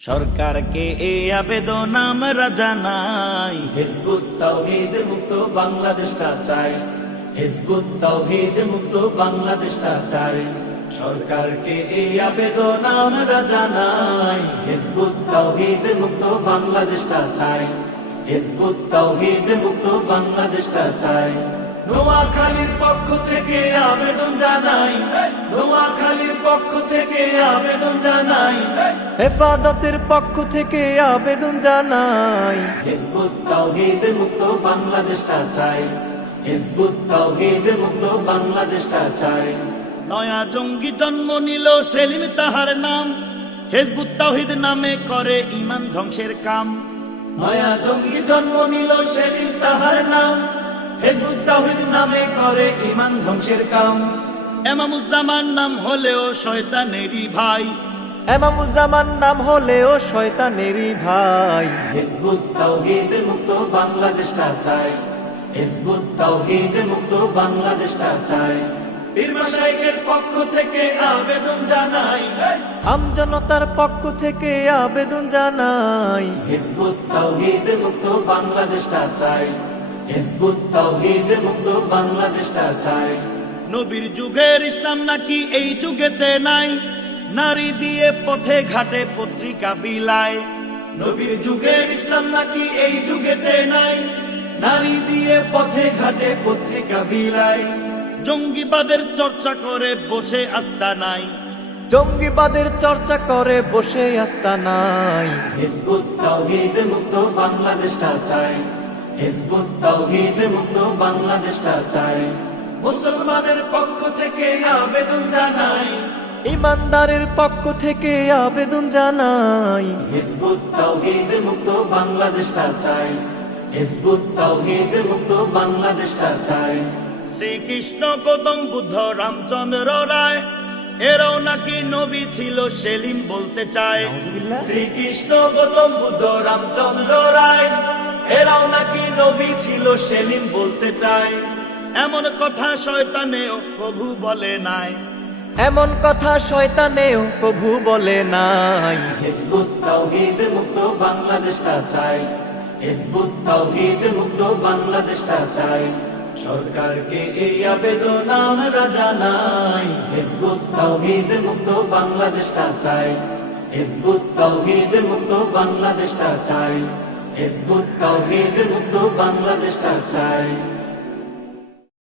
সরকারকে এই আবেদন আমরা জানাই, হিজবুত তাওহীদ মুক্ত বাংলাদেশটা চাই, হিজবুত তাওহীদ মুক্ত বাংলাদেশটা চাই। সরকারকে এই আবেদন আমরা জানাই, হিজবুত তাওহীদ মুক্ত বাংলাদেশটা চাই, হিজবুত তাওহীদ মুক্ত বাংলাদেশটা চাই। নোয়াখালীর পক্ষ থেকে আবেদন জানাই, নোয়াখালীর পক্ষ থেকে আবেদন জানাই, হেফাজতের পক্ষ থেকে আবেদন জানাই, হিজবুত তাওহীদ মুক্ত বাংলাদেশটা চাই, হিজবুত তাওহীদ মুক্ত বাংলাদেশটা চাই। নয়া জঙ্গি জন্ম নিল সেলিম তাহার নাম, হিজবুত তাওহীদ নামে করে ঈমান ধ্বংসের কাম। নয়া জঙ্গি জন্ম নিল সেলিম তাহার নাম, হিজবুত তাওহীদ নামে করে ঈমান ধ্বংসের কাম। এমামুজ্জামান নাম হলেও শয়তানেরই ভাই, এমামুজ্জামান নাম হলেও শয়তানেরই ভাই। হিজবুত তাওহীদ মুক্ত বাংলাদেশটা চাই, হিজবুত তাওহীদ মুক্ত বাংলাদেশটা চাই। পীর মাশায়েখের পক্ষ থেকে আবেদন জানাই, আমজনতার পক্ষ থেকে আবেদন জানাই, হিজবুত তাওহীদ মুক্ত বাংলাদেশটা চাই, হিজবুত তাওহীদ মুক্ত বাংলাদেশটা চাই। নবীর যুগের ইসলাম নাকি এই যুগেতে নাই, নারী দিয়ে পথে ঘাটে পত্রিকা বিলায়। নবীর যুগের ইসলাম নাকি এই যুগেতে নাই, নারী দিয়ে পথে ঘাটে পত্রিকা বিলায়। জঙ্গিবাদের চর্চা করে বসে আস্তানায়, জঙ্গিবাদের চর্চা করে বসে আস্তানায়। হিজবুত তাওহীদ মুক্ত বাংলাদেশটা চাই, হিজবুত তাওহীদ মুক্ত বাংলাদেশটা চাই। মুসলমানের পক্ষ থেকে আবেদন জানাই, ইমানদারের পক্ষ থেকে আবেদন জানাই, হিজবুত তাওহীদ মুক্ত বাংলাদেশটা চাই, হিজবুত তাওহীদ মুক্ত বাংলাদেশটা চাই। শ্রীকৃষ্ণ গৌতম বুদ্ধ রামচন্দ্র রায় এরাও নাকি নবী ছিল সেলিম বলতে চায়। শ্রীকৃষ্ণ গৌতম বুদ্ধ রামচন্দ্র রায় এরাও নাকি নবী ছিল সেলিম বলতে চায়। এমন কথা শয়তানেও প্রভু বলে নাই, এমন কথা শয়তানেও প্রভু বলে নাই। হিজবুত তাওহীদ মুক্ত বাংলাদেশটা চাই, হিজবুত তাওহীদ মুক্ত বাংলাদেশটা চাই। সরকারকে এই আবেদন আমরা জানাই, হিজবুত তাওহীদ মুক্ত বাংলাদেশটা চাই, হিজবুত তাওহীদ মুক্ত বাংলাদেশটা চাই, হিজবুত তাওহীদ মুক্ত বাংলাদেশটা চাই।